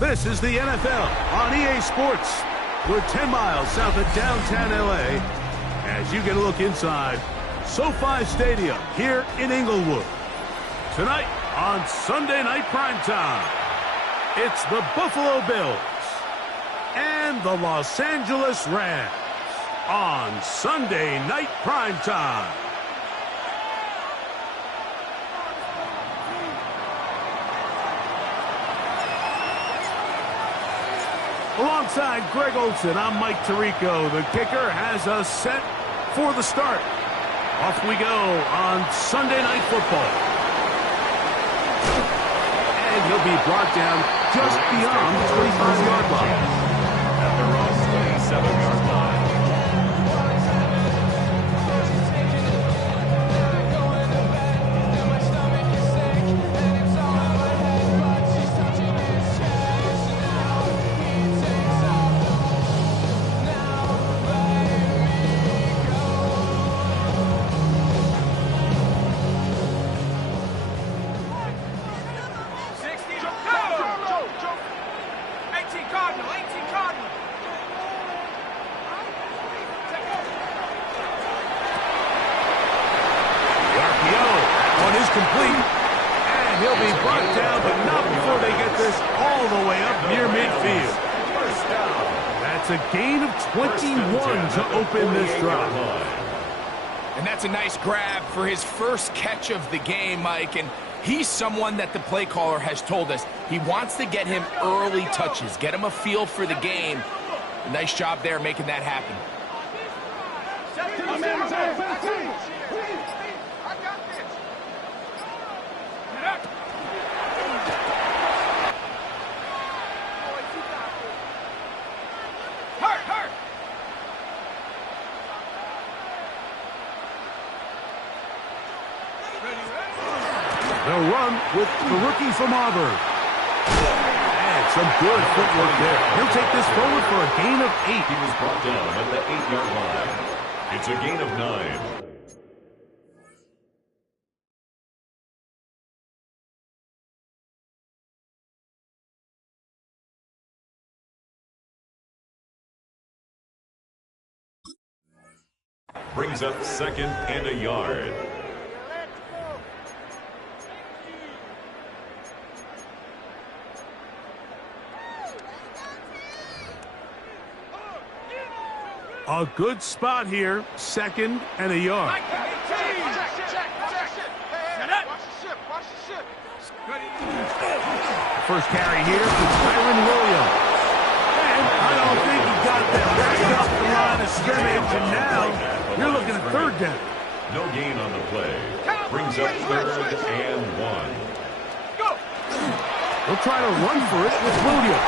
This is the NFL on EA Sports. We're 10 miles south of downtown LA as you get a look inside SoFi Stadium here in Inglewood. Tonight on Sunday Night Primetime, it's the Buffalo Bills and the Los Angeles Rams on Sunday Night Primetime. Alongside Greg Olsen, I'm Mike Tirico. The kicker has us set for the start. Off we go on Sunday Night Football. And he'll be brought down just beyond the 25-yard line. At the Ross 27-yard line. Complete, and he'll be brought down, but not before they get this all the way up near midfield. First down. That's a gain of 21 to open this drive. And that's a nice grab for his first catch of the game, Mike, and he's someone that the play caller has told us he wants to get him early touches, get him a feel for the game. Nice job there making that happen. They'll run with the rookie from Auburn. And some good footwork there. He'll take this forward for a gain of 8. He was brought down at the 8-yard line. It's a gain of 9. Brings up 2nd and a yard. A good spot here, 2nd and a yard. First carry here for Kyren Williams. And I don't think he got that back off the line of scrimmage, and now you're looking at 3rd down. No gain on the play. Brings up 3rd and 1. They'll try to run for it with Williams.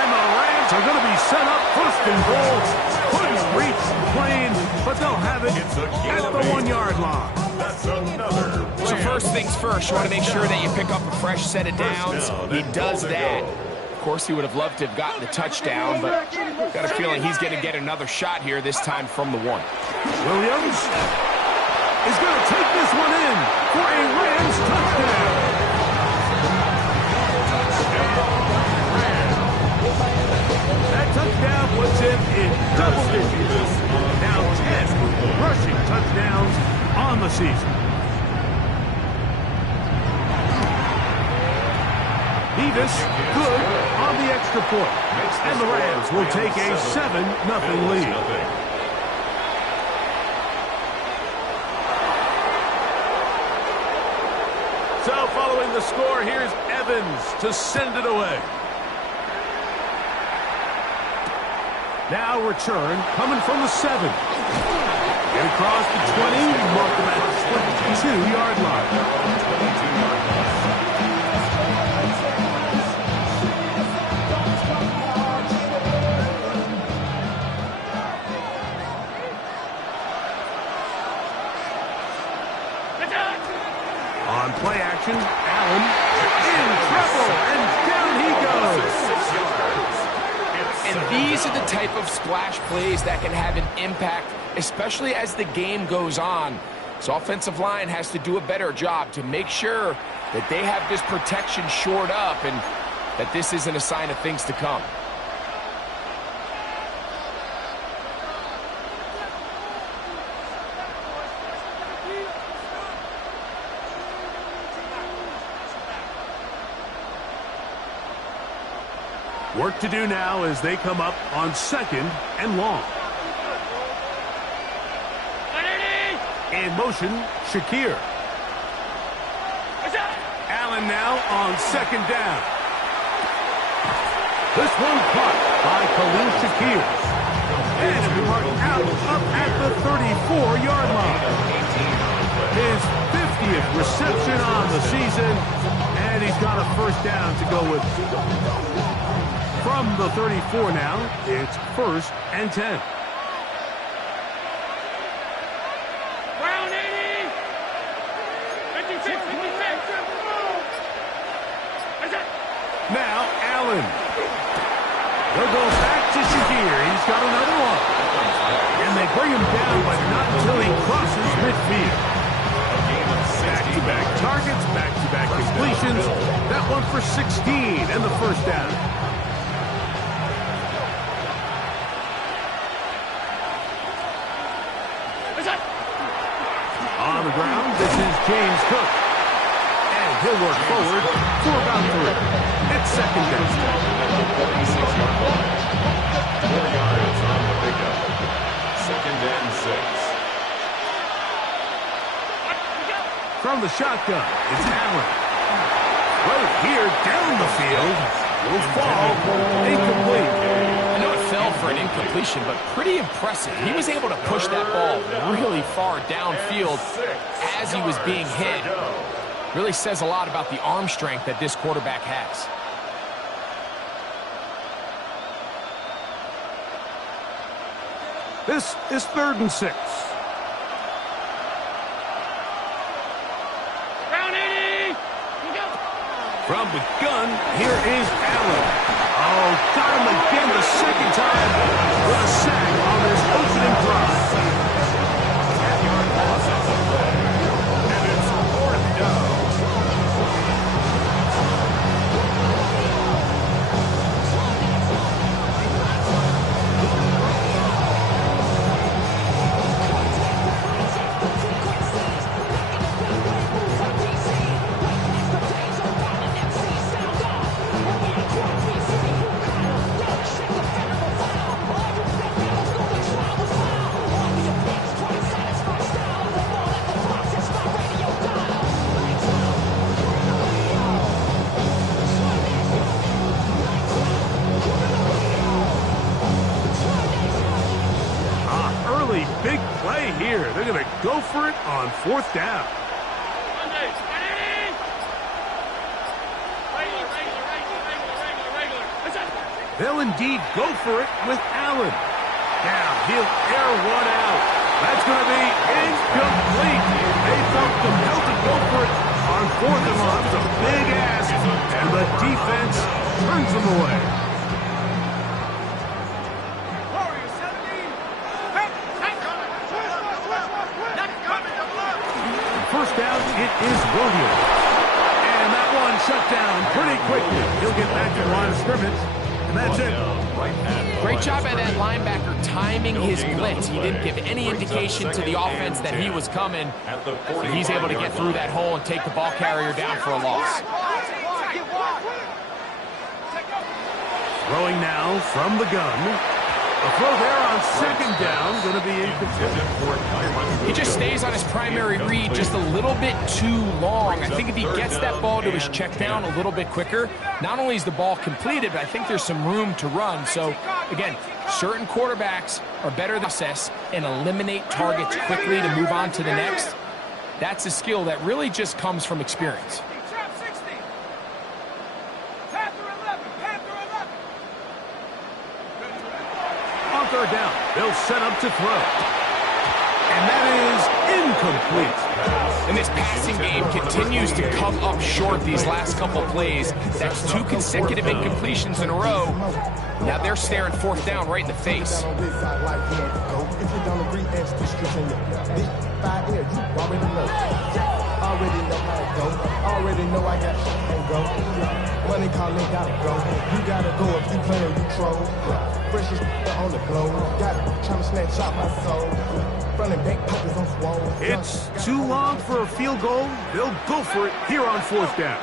And the Rams are going to be set up 1st and goal. Couldn't reach the plane, but they'll have it at the 1-yard line. That's another. So first things first, you want to make sure that you pick up a fresh set of downs. He does that. Of course, he would have loved to have gotten the touchdown, but got a feeling he's going to get another shot here, this time from the 1. Williams is going to take this one in for a Rams touchdown. That touchdown puts him in double digits. Now 10 rushing touchdowns on the season. Davis good on the extra point. And the Rams will take a 7-0 lead. So following the score, here's Evans to send it away. Now return coming from the 7. Get across the 20, mark them at the 22-yard line. On play action, Allen in trouble, and down he goes. And these are the type of splash plays that can have an impact, especially as the game goes on. So offensive line has to do a better job to make sure that they have this protection shored up. And that this isn't a sign of things to come. Work to do now as they come up on 2nd and long. In motion, Shakir. Allen now on 2nd down. This one caught by Khalil Shakir. And it'll be marked out up at the 34-yard line. His 50th reception on the season, and he's got a 1st down to go with. From the 34 now, it's 1st and 10. Now, Allen. They'll go back to Shakir. He's got another one. And they bring him down, but not until he crosses midfield. Back-to-back targets, back-to-back completions. That one for 16 and the 1st down. On the ground, this is James Cook. And he'll work forward for about 3. It's 2nd down. 46-yard line. 4 yards on the pickup. 2nd and 6. From the shotgun, it's Allen. Right here down the field. Will fall incomplete. I know it fell for an incompletion, but pretty impressive. He was able to push that ball really far downfield as he was being hit. Really says a lot about the arm strength that this quarterback has. This is 3rd and 6. From the gun, here is Allen. Oh, got him again the 2nd time with a sack on this opening drive. And it's 4th down. Big play here. They're going to go for it on 4th down. They'll indeed go for it with Allen. Now he'll air one out. That's going to be incomplete. They felt compelled to go for it on 4th and long. It's a big ask, and the defense turns them away. First down, it is Williams. And that one shut down pretty quickly. He'll get back to the line of scrimmage, and that's it. Great job by that linebacker timing his blitz. He didn't give any indication to the offense that he was coming. He's able to get through that hole and take the ball carrier down for a loss. Throwing now from the gun. A throw there on 2nd down, going to be incomplete. He just stays on his primary read just a little bit too long. I think if he gets that ball to his check down a little bit quicker, not only is the ball completed, but I think there's some room to run. So, again, certain quarterbacks are better than us and eliminate targets quickly to move on to the next. That's a skill that really just comes from experience. On 3rd down, they'll set up to throw. And that is incomplete. And this passing game continues to come up short these last couple plays. That's 2 consecutive incompletions in a row. Now they're staring 4th down right in the face. against the streets and your big 5 years, you already know. Already know how it go. Already know I got shit and go. Money calling, gotta go. You gotta go if you play or you troll. Fresh as on the glow. Got it, trying to snatch out my soul. Running back pockets on swole. It's too long for a field goal. They'll go for it here on 4th down.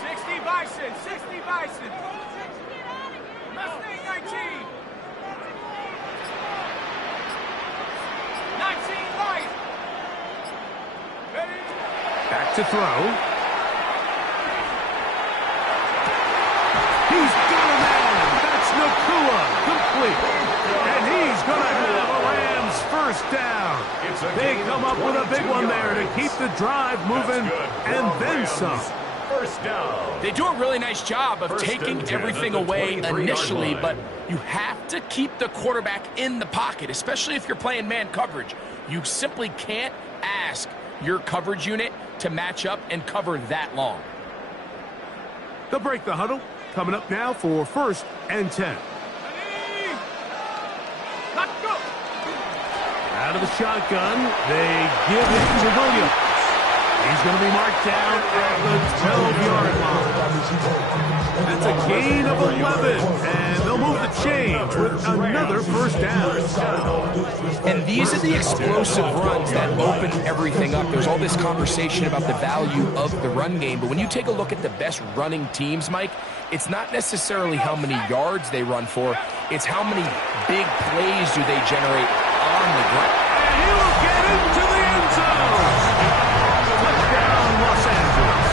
60 Bison, 60 Bison. Mustang 19. 19 Light. Ready? Back to throw. He's got a man. That's Nacua. Complete. And he's going to have a Rams first down. They come up with a big one there to keep the drive moving and then some. First down. They do a really nice job of taking everything away initially, but you have to keep the quarterback in the pocket, especially if you're playing man coverage. You simply can't ask your coverage unit to match up and cover that long. They'll break the huddle. Coming up now for 1st and 10. Let's go. Out of the shotgun, they give it to Williams. He's going to be marked down at the 12-yard line. That's a gain of 11, and they'll move the chains with another first down. And these are the explosive runs that open everything up. There's all this conversation about the value of the run game, but when you take a look at the best running teams, Mike, it's not necessarily how many yards they run for, it's how many big plays do they generate on the ground. And he will get into the end zone. Touchdown, Los Angeles.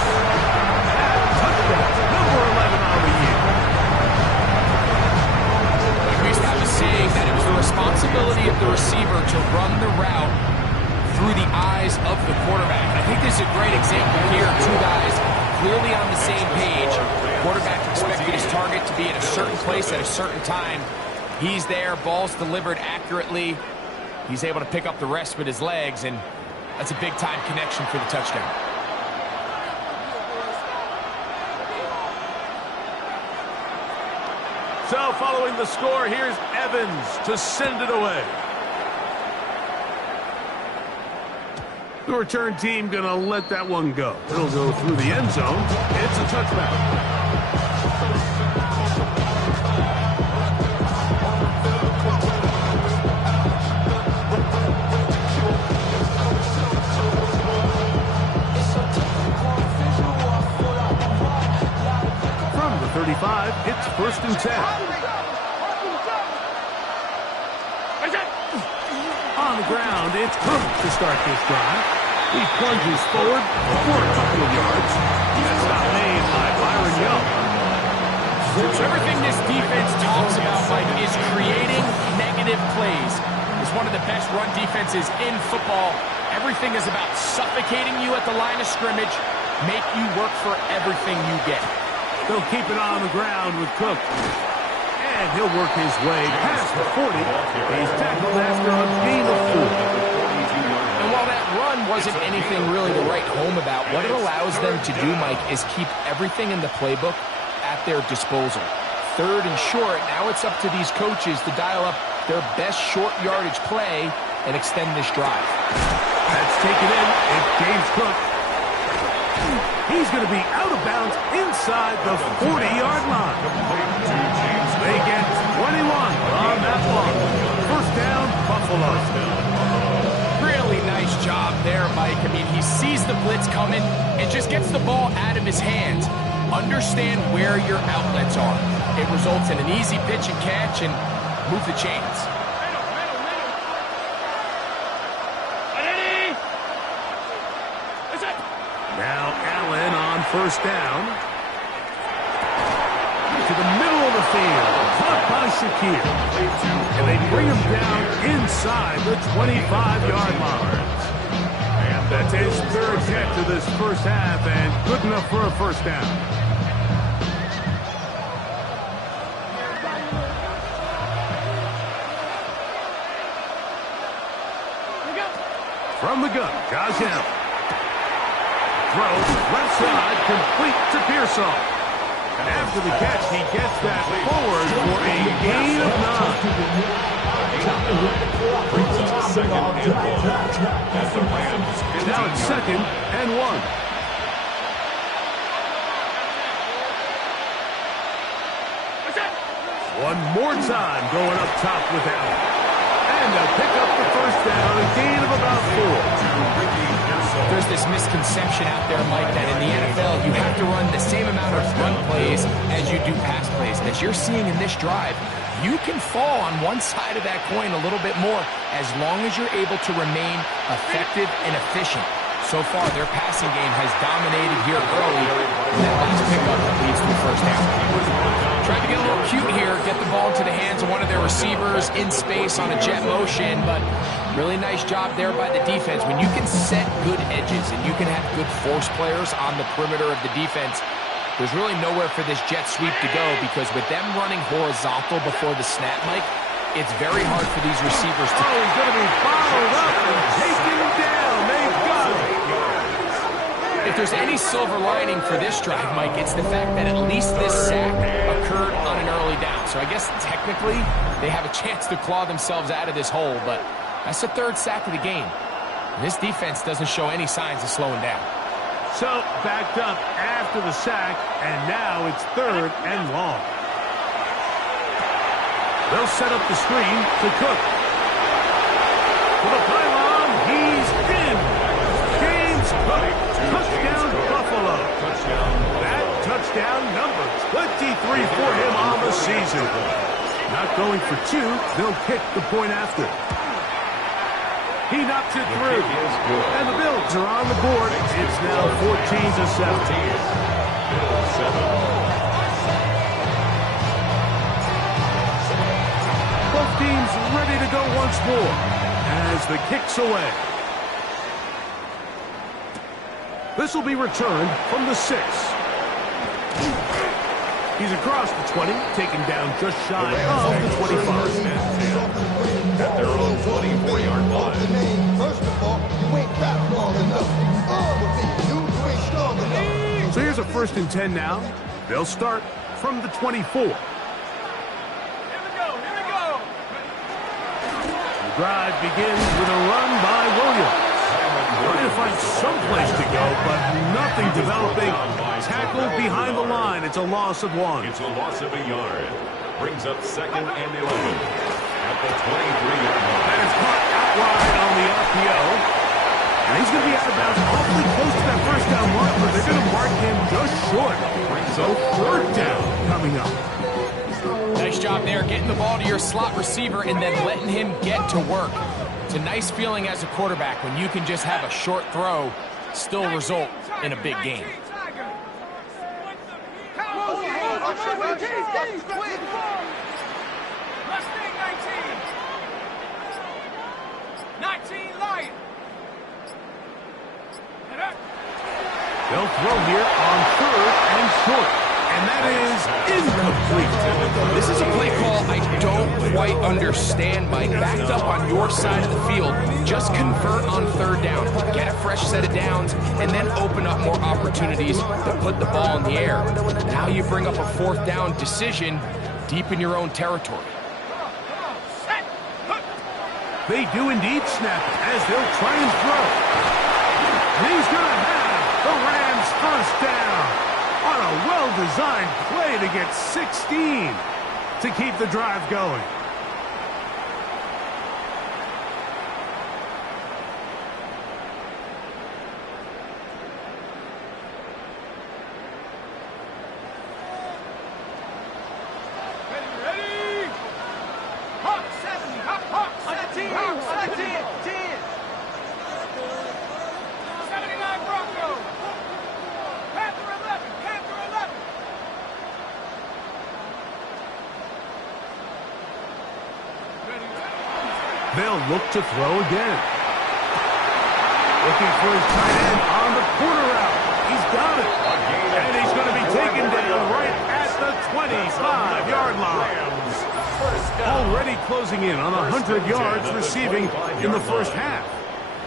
Touchdown, number 11 on the year. We used to have a saying that it was the responsibility of the receiver to run the route through the eyes of the quarterback. And I think this is a great example here. Two guys clearly on the same page. Quarterback expected his target to be at a certain place at a certain time. He's there, ball's delivered accurately. He's able to pick up the rest with his legs, and that's a big-time connection for the touchdown. So following the score, here's Evans to send it away. The return team going to let that one go. It'll go through the end zone. It's a touchback. From the 35, it's 1st and 10. On the ground, it's Cook to start this drive. He plunges forward for a couple of yards. That's not made by Byron Young. So everything this defense talks about, Mike, is creating negative plays. It's one of the best run defenses in football. Everything is about suffocating you at the line of scrimmage, make you work for everything you get. They'll keep it on the ground with Cook. And he'll work his way past the 40. He's tackled after a gain of 4. And while that run wasn't anything really to write home about, what it allows them to do, Mike, is keep everything in the playbook at their disposal. 3rd and short, now it's up to these coaches to dial up their best short yardage play and extend this drive. That's taken in. It's James Cook. He's going to be out of bounds inside the 40-yard line. They get 21 on that one. First down, Buffalo. Really nice job there, Mike. I mean, he sees the blitz coming and just gets the ball out of his hands. Understand where your outlets are. It results in an easy pitch and catch and move the chains. Now Allen on first down. To the middle of the field. Caught by Shakir. And they bring him down inside the 25-yard line. And that's his 3rd catch of this first half, and good enough for a first down. From the gun, Josh Allen. Throws left side, complete to Pearsall. And after the catch, he gets that forward for a gain of 9. Brings up second and 1. At the Rams' 15. Now it's second and 1. One more time going up top with Allen. And they'll pick up the first down, a gain of about 4. There's this misconception out there, Mike, that in the NFL you have to run the same amount of run plays as you do pass plays. And as you're seeing in this drive, you can fall on one side of that coin a little bit more as long as you're able to remain effective and efficient. So far, their passing game has dominated here early, and that last pickup leads to the first down. Trying to get a little cute here, get the ball into the hands of one of their receivers in space on a jet motion, but really nice job there by the defense. When you can set good edges and you can have good force players on the perimeter of the defense, there's really nowhere for this jet sweep to go, because with them running horizontal before the snap, Mike, it's very hard for these receivers to... Oh, he's going to be followed up and taken down. They've got it. If there's any silver lining for this drive, Mike, it's the fact that at least this sack occurred on an early down. So I guess technically they have a chance to claw themselves out of this hole, but that's the third sack of the game. This defense doesn't show any signs of slowing down. So backed up after the sack, and now it's third and long. They'll set up the screen to Cook. To the pylon, he's in. James Cook, touchdown Buffalo. That touchdown number 23 for him on the season. Not going for 2, they'll kick the point after. He knocks it through. And the Bills are on the board. It's now 14-7. Both teams ready to go once more as the kick's away. This will be returned from the 6. He's across the 20, taken down just shy of the 25. At their own 24-yard line. First of all, you ain't got long enough. You ain't strong enough. So here's a 1st and 10 now. They'll start from the 24. The drive begins with a run by Williams. Trying to find some place to go, but nothing developing. Tackled behind the line. It's a loss of 1. It's a loss of a yard. Brings up second and 11. At the 23-yard line. That is caught out wide on the RPO. And he's going to be out of bounds awfully close to that first down mark, but they're going to mark him just short. So 3rd down coming up. Nice job there, getting the ball to your slot receiver and then letting him get to work. It's a nice feeling as a quarterback when you can just have a short throw still result in a big game. They'll throw here on 3rd and short. And that is incomplete. This is a play call I don't quite understand, Mike. Backed up on your side of the field, just convert on 3rd down. Get a fresh set of downs, and then open up more opportunities to put the ball in the air. Now you bring up a 4th down decision deep in your own territory. They do indeed snap it as they'll try and throw. And he's going to have the Rams' first down on a well-designed play to get 16 to keep the drive going. Ready? Hawk 70, Hawk 17, Hawk 17, 10. 79 Bronco. Panther 11, Panther 11. They'll look to throw again. Looking for his tight end on the corner route. He's got it. And he's going to be taken down right at the 25-yard line. Already closing in on 100 yards receiving in the first half.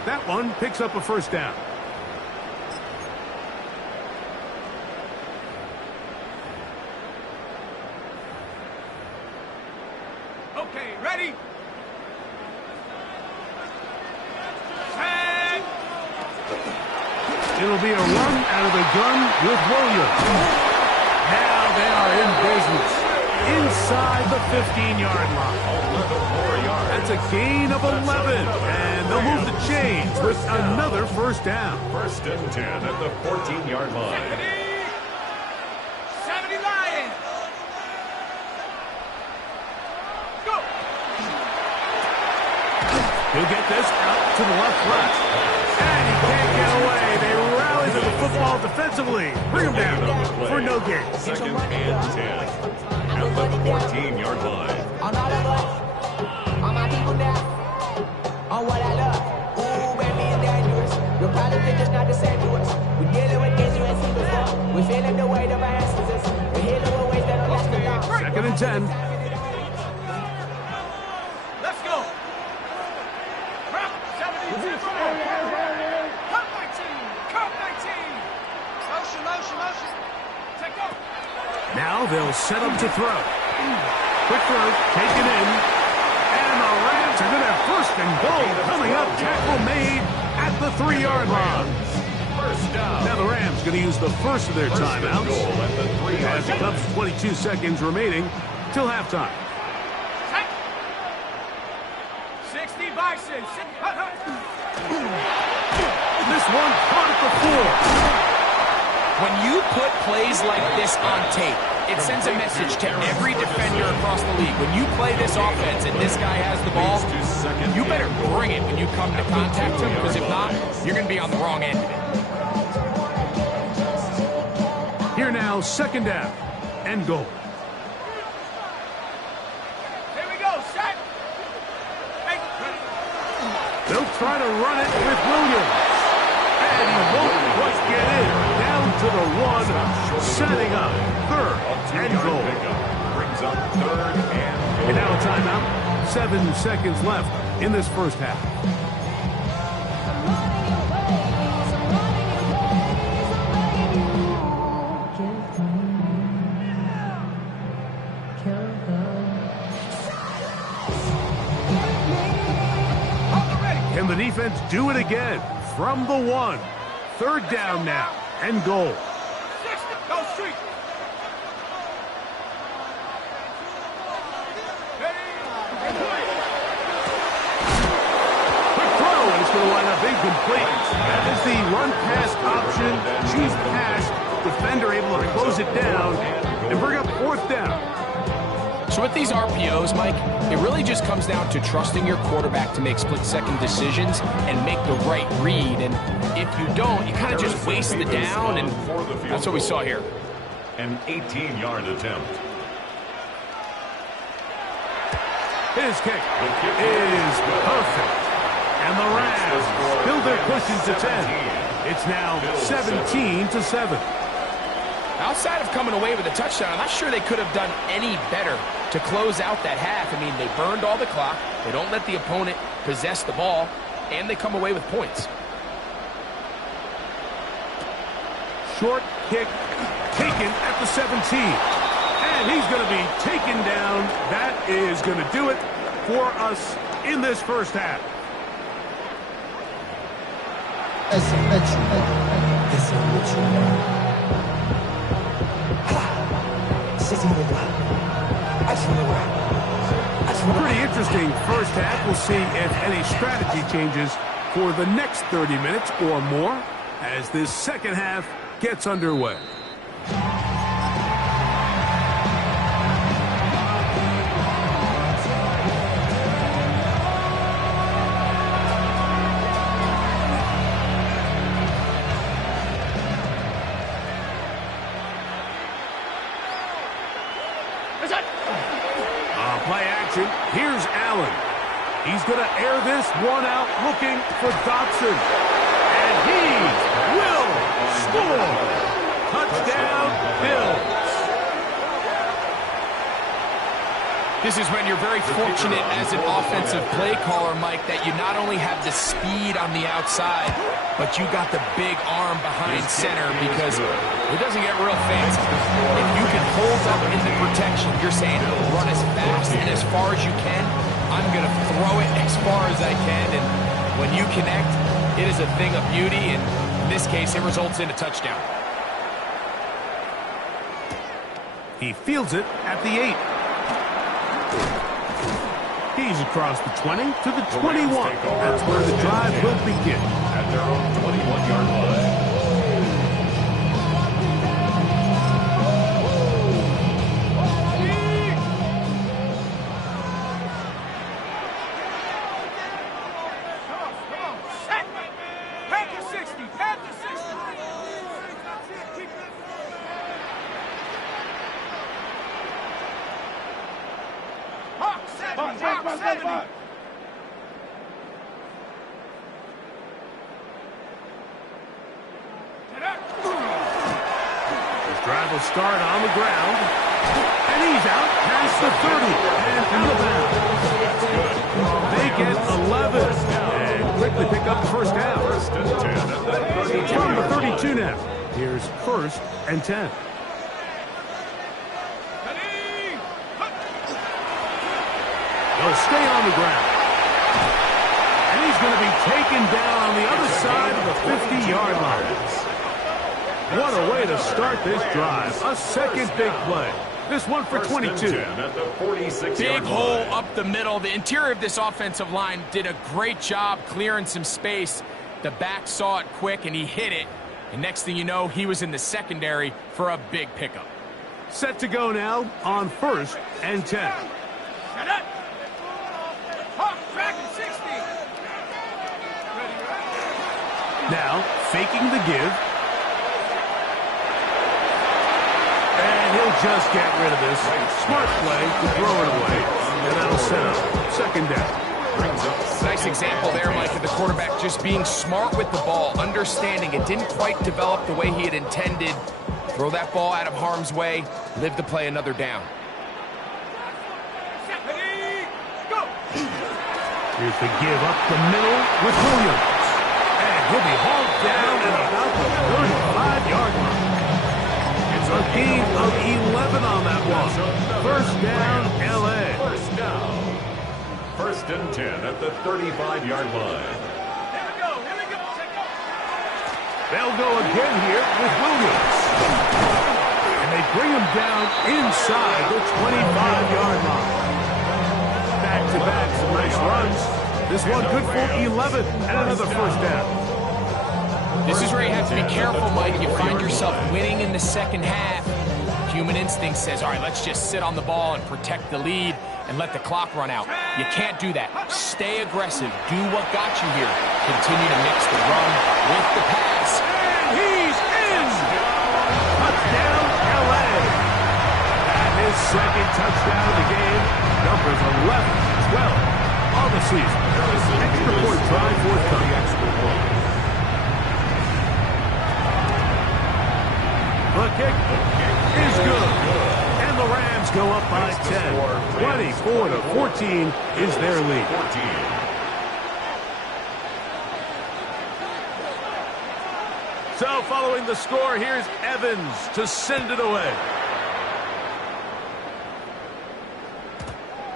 That one picks up a first down. Okay, ready? It'll be a run out of the gun with Williams. Now they are in business inside the 15-yard line. 11 more yards. That's a gain of 11, and they'll move the chains with another first down. First and 10 at the 14-yard line. 70 Lions. Go. He'll get this out to the left flat. And he can't get away. They rally to the football defensively. Bring him down for no gain. Second and 10 at the 14-yard line. On all of us, on my people now, on what I love. Ooh, baby, it's dangerous. Your problems are just not the same to us. We're dealing with things you ain't seen before. We're feeling the weight of our ancestors. We're healing with ways that don't last long. Second and 10. Let's go. Rock 72. Cut 19. Cut 19. Motion, motion, motion. Take off. Now they'll set up to throw. Quick throw, taken in. And the Rams are going to have first and goal coming up. Tackle made at the 3-yard line. First down. Now the Rams going to use the first of their First and timeouts goal at the 3-yard as it line. comes 22 seconds remaining till halftime. 60 Bison. This one caught at the 4. When you put plays like this on tape, it sends a message to every defender across the league. When you play this offense and this guy has the ball, you better bring it when you come to contact him, because if not, you're going to be on the wrong end of it. Here now, second down and goal. Here we go. Set. Hey. They'll try to run it with Williams. And he won't quite get in. Down to the 1, setting up third and goal. Brings up third and goal. And now a timeout. 7 seconds left in this first half. Can the defense do it again from the 1? Third down now and goal. 60. Go street. Quick throw, and it's going to wind up incomplete. That is the run-pass option. Choose pass. Defender able to close it down and bring up fourth down. So with these RPOs, Mike, it really just comes down to trusting your quarterback to make split-second decisions and make the right read. And if you don't, you kind of just waste the down, and that's what we saw here. An 18-yard attempt. His kick is perfect. And the Rams build their cushion to 10. It's now 17-7. Outside of coming away with a touchdown, I'm not sure they could have done any better to close out that half. I mean, they burned all the clock. They don't let the opponent possess the ball, and they come away with points. Short kick taken at the 17. And he's going to be taken down. That is going to do it for us in this first half. Pretty interesting first half. We'll see if any strategy changes for the next 30 minutes or more as this second half gets underway. Play action. Here's Allen. He's going to air this one out looking for Dotson. And he will score. Touchdown, Bills. This is when you're very fortunate as an offensive play caller, Mike, that you not only have the speed on the outside, but you got the big arm behind center, because it doesn't get real fancy. If you can hold up in the protection, you're saying run as fast and as far as you can. I'm going to throw it as far as I can, and when you connect, it is a thing of beauty, and In this case, it results in a touchdown. He fields it at the 8. He's across the 20 to the 21. That's where the drive will begin. At their own 21-yard line. Drive will start on the ground, and he's out past the 30 and out of bounds. They get 11 and quickly pick up the first down. From the 32 now. Here's 1st and 10. He'll stay on the ground. And he's going to be taken down on the other side of the 50-yard line. What a way to start this drive. A second big play. This one for 22. Big hole up the middle. The interior of this offensive line did a great job clearing some space. The back saw it quick, and he hit it. And next thing you know, he was in the secondary for a big pickup. Set to go now on 1st and 10. Now, faking the give. And he'll just get rid of this. Smart play to throw it away. And that'll set up 2nd down. Nice example there, Mike, of the quarterback just being smart with the ball, understanding it didn't quite develop the way he had intended. Throw that ball out of harm's way, live to play another down. Here's the give up the middle with Williams. And he'll be hauled down at about the 35-yard line. It's a gain of 11 on that one. 1st down, L.A. 1st down. 1st and 10 at the 35-yard line. They'll go again here with Williams. And they bring him down inside the 25-yard line. Back-to-back, some nice runs. This one good for 11 and another 1st down. This is where you have to be careful, Mike. You find yourself winning in the second half. Human instinct says, all right, let's just sit on the ball and protect the lead and let the clock run out. You can't do that. Stay aggressive. Do what got you here. Continue to mix the run with the pass. And he's in! Touchdown, L.A. And his 2nd touchdown of the game. Numbers 11, 12 on the season. Extra point try forthcoming. The kick is good. And the Rams go up by 10. 24-14 is their lead. So following the score, here's Evans to send it away.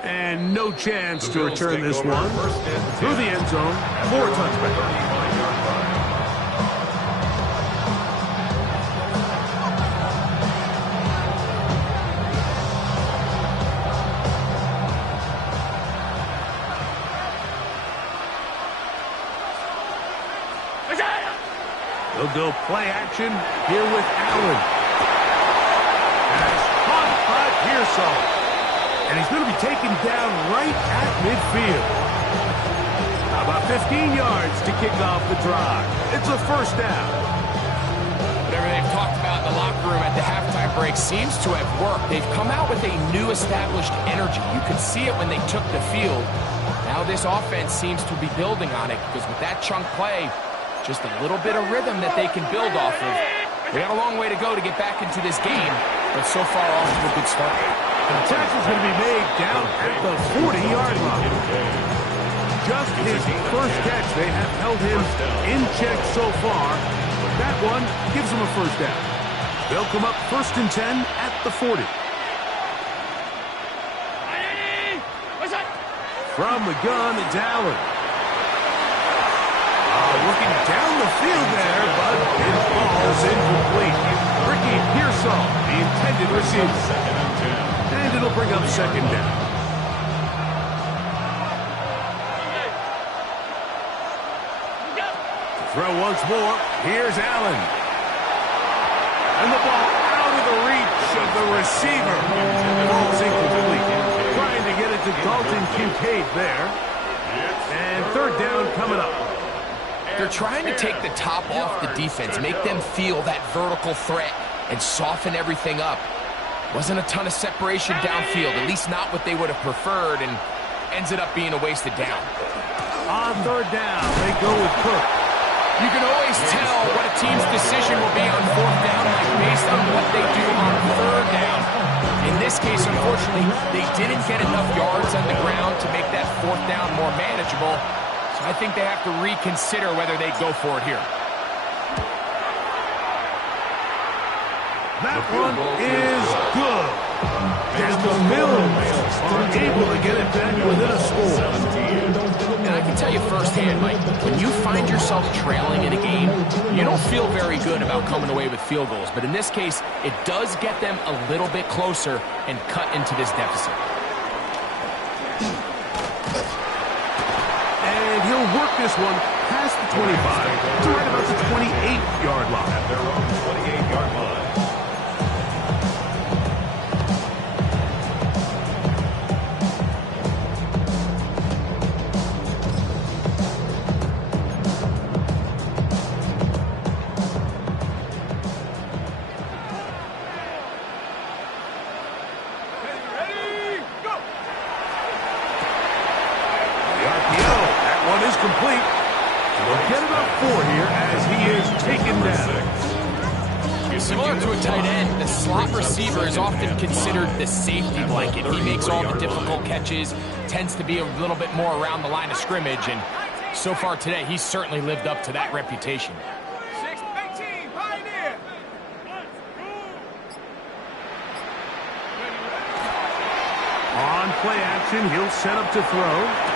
And no chance to return this one through the end zone for a touchback. They'll go play action here with Allen. That's caught by Pearsall. And he's going to be taken down right at midfield. About 15 yards to kick off the drive. It's a 1st down. Whatever they've talked about in the locker room at the halftime break seems to have worked. They've come out with a new established energy. You could see it when they took the field. Now this offense seems to be building on it because with that chunk play, just a little bit of rhythm that they can build off of. They got a long way to go to get back into this game, but so far off to a good start. The tackle's going to be made down at the 40-yard line. Just his 1st catch. They have held him in check so far. That one gives him a 1st down. They'll come up 1st and 10 at the 40. From the gun, it's Allen. Looking down the field there, but Ball's incomplete. Ricky Pearsall, the intended receiver. Second and 10. And it'll bring up second down. To throw once more, here's Allen. And the ball out of the reach of the receiver. Ball's incomplete. Trying to get it to Dalton Kincaid there. And third down coming up. They're trying to take the top off the defense, make them feel that vertical threat, and soften everything up. Wasn't a ton of separation downfield, at least not what they would have preferred, and ends it up being a wasted down. On third down, they go with Cook. You can always tell what a team's decision will be on fourth down, like based on what they do on third down. In this case, unfortunately, they didn't get enough yards on the ground to make that fourth down more manageable. So I think they have to reconsider whether they go for it here. That one is good. And the Bills are able to get it back within a score. And I can tell you firsthand, Mike, when you find yourself trailing in a game, you don't feel very good about coming away with field goals. But in this case, it does get them a little bit closer and cut into this deficit. And he'll work this one past the 25 to right about the 28-yard line. At their own 28-yard line. Complete. We'll get about 4 here as he is taken down. Similar to a tight end, the slot receiver is often considered the safety blanket. He makes all the difficult catches, tends to be a little bit more around the line of scrimmage, and so far today, he's certainly lived up to that reputation. 6-18, Pioneer. On play action, he'll set up to throw.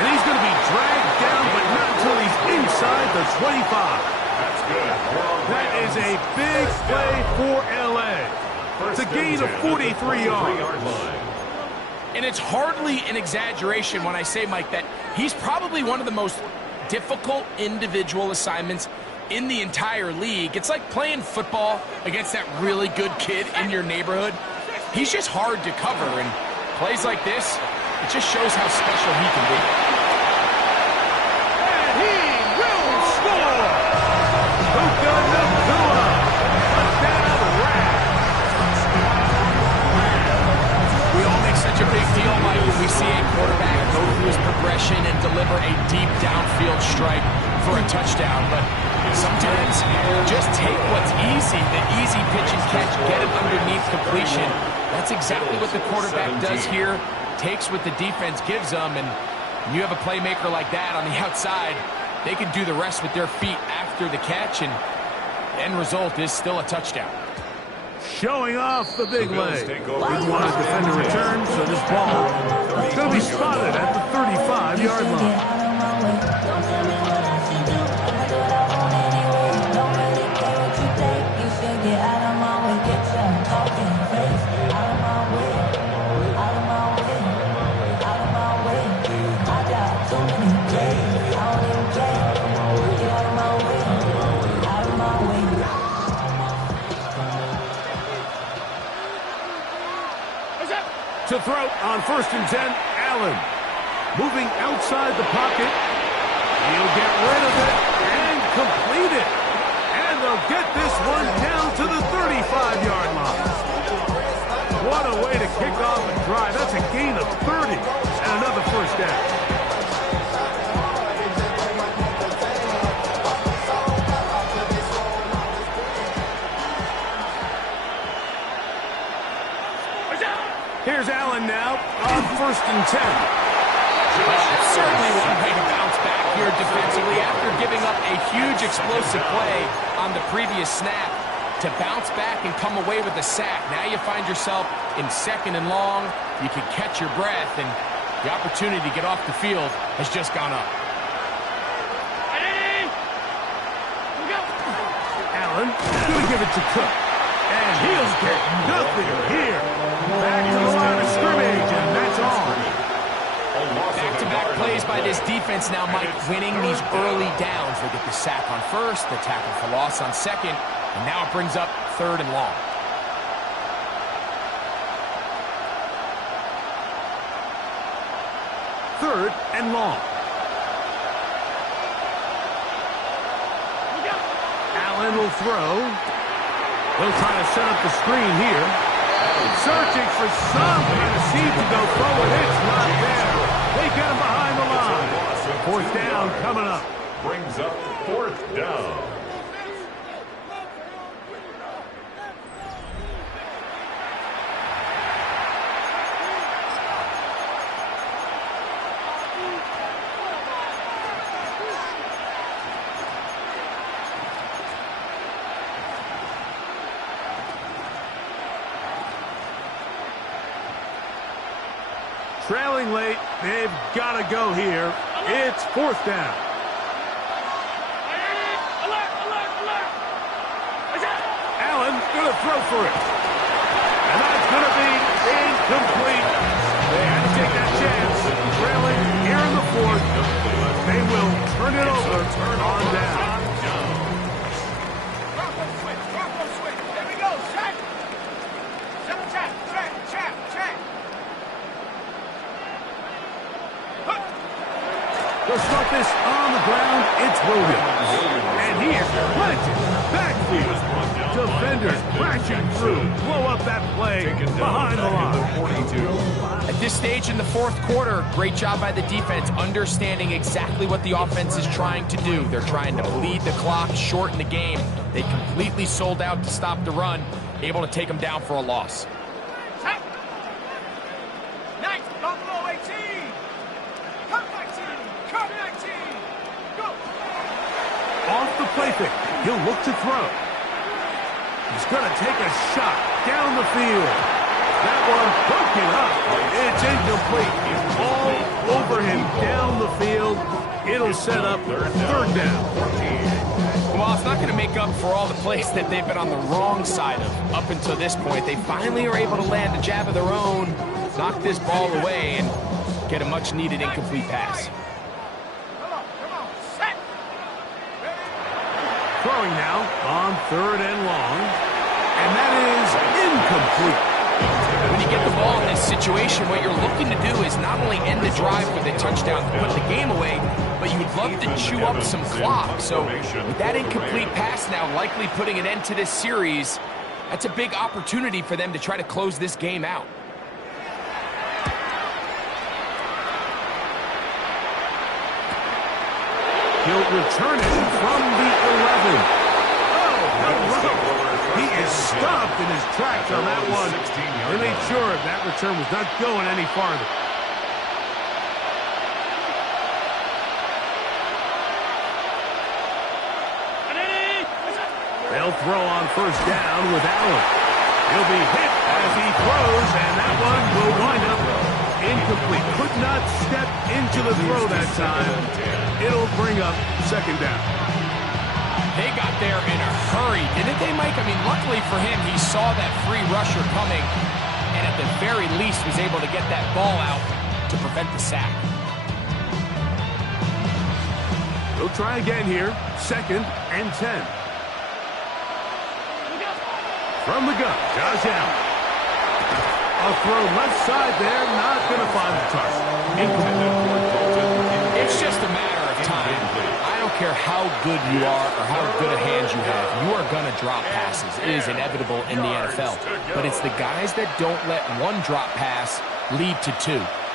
And he's going to be dragged down, but not until he's inside the 25. That's good. That is a big play for L.A. It's a gain of 43 yards. And it's hardly an exaggeration when I say, Mike, that he's probably one of the most difficult individual assignments in the entire league. It's like playing football against that really good kid in your neighborhood. He's just hard to cover, and plays like this, it just shows how special he can be. And he will score! Puka Nacua! Touchdown, Rams! We all make such a big deal, Mike, when we see a quarterback go through his progression and deliver a deep downfield strike for a touchdown. But sometimes, just take what's easy, the easy pitch and catch, get it underneath completion. That's exactly what the quarterback does here. Takes what the defense gives them, and when you have a playmaker like that on the outside, they can do the rest with their feet after the catch, and the end result is still a touchdown. Showing off the big leg. Didn't want to defend a return, so this ball is going to be spotted at the 35-yard line. To throw on 1st and 10, Allen. Moving outside the pocket. He'll get rid of it and complete it. And they'll get this one down to the 35-yard line. What a way to kick off a drive. That's a gain of 30 and another first down. Here's Allen now on 1st and 10. It's certainly one way to bounce back here defensively after giving up a huge explosive play on the previous snap. To bounce back and come away with a sack. Now you find yourself in 2nd and long. You can catch your breath, and the opportunity to get off the field has just gone up. Allen going to give it to Cook. And he'll get nothing here. Back to the line of scrimmage, and that's all. Back-to-back plays by this defense now, Mike, winning these early downs. They get the sack on first, the tackle for loss on second, and now it brings up 3rd and long. Third and long. Allen will throw. He'll try to set up the screen here. Searching for some kind of seed to go forward. It's not there. They get him behind the line. 4th down coming up. Brings up 4th down. Trailing late, they've got to go here. It's 4th down. Allen going to throw for it. And that's going to be incomplete. They had to take that chance. Trailing here in the 4th. They will turn it over on down. Here we go, check. Check. They'll start this on the ground. It's Williams. And he is planted. Backfield. Defenders crashing through. Blow up that play behind the line. At this stage in the 4th quarter, great job by the defense, understanding exactly what the offense is trying to do. They're trying to bleed the clock, shorten the game. They completely sold out to stop the run, able to take them down for a loss. Nice, Buffalo 18. Cut 19. Cut 19. Go. Off the play pick. He'll look to throw. He's going to take a shot down the field. That one broken up. It's incomplete. All over him down the field. It'll set up 3rd down. Well, it's not going to make up for all the plays that they've been on the wrong side of up until this point. They finally are able to land a jab of their own, knock this ball away, and get a much-needed incomplete pass. Come on, set. Throwing now on 3rd and long. And that is incomplete. When you get the ball in this situation, what you're looking to do is not only end the drive with a touchdown to put the game away, but you would love to chew up some clock. So with that incomplete pass now likely putting an end to this series, that's a big opportunity for them to try to close this game out. He'll return it from the 11. Oh, hello. He is stopped in his tracks on that one. They made sure that return was not going any farther. They'll throw on 1st down with Allen. He'll be hit as he throws, and that one will wind up incomplete. Could not step into the throw that time. It'll bring up 2nd down. They got there in a hurry, didn't they, Mike? I mean, luckily for him, he saw that free rusher coming, and at the very least was able to get that ball out to prevent the sack. He'll try again here. 2nd and 10. From the gun, Josh Allen. A throw left side there, not going to find the target. It's just a matter of time. I don't care how good you are or how good a hand you have. You are going to drop passes. It is inevitable in the NFL. But it's the guys that don't let one drop pass lead to 2.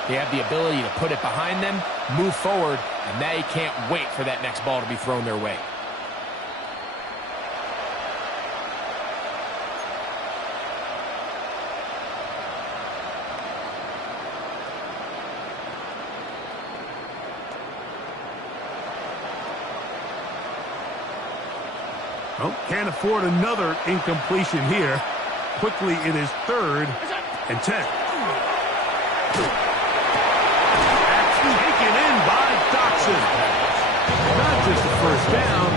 They have the ability to put it behind them, move forward, and they can't wait for that next ball to be thrown their way. Oh, can't afford another incompletion here. Quickly, it is 3rd and 10. That's taken in by Dotson. Not just the 1st down,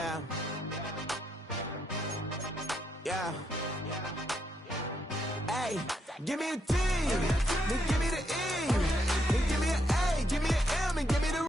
Yeah. Yeah. Hey, give me a T. Give me the E.